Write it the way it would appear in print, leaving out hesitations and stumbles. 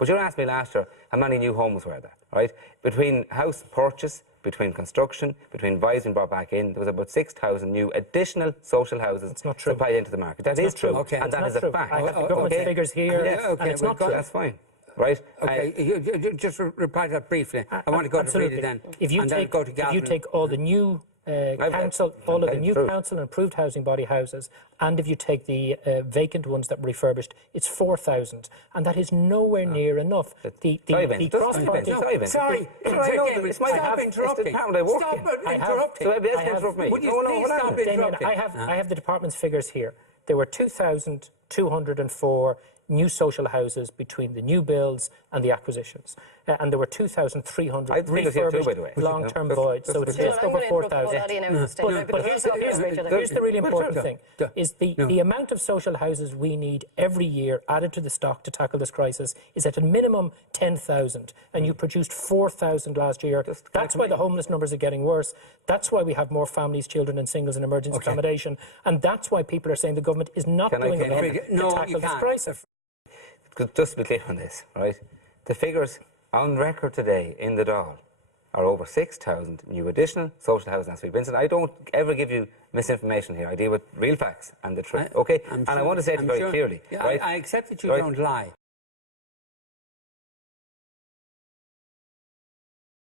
But you asked me last year how many new homes were there, right? Between house purchase, between construction, between advising brought back in, there was about 6,000 new additional social houses supplied into the market. That is true, and that is a fact. I have the government figures here, and it's not true. That's fine. Right. Okay, just reply to that briefly. I want to go to Frida then. If you take all the new council, all of the new council and approved housing body houses, and if you take the vacant ones that were refurbished, it's 4,000, and that is nowhere near enough. Sorry, stop interrupting. Damien, I have the department's figures here. There were 2,204 new social houses between the new builds and the acquisitions. And there were 2,300 refurbished long-term voids, so it's just over 4,000. But here's the really important thing, is the amount of social houses we need every year added to the stock to tackle this crisis is at a minimum 10,000, and you produced 4,000 last year. That's why the homeless numbers are getting worse. That's why we have more families, children and singles in emergency accommodation, and that's why people are saying the government is not doing enough to tackle this crisis. Just to be clear on this, right? The figures on record today in the Dáil are over 6,000 new additional social housing last week. Vincent, I don't ever give you misinformation here. I deal with real facts and the truth, okay? And I want to say it very clearly, right? I accept that you don't lie,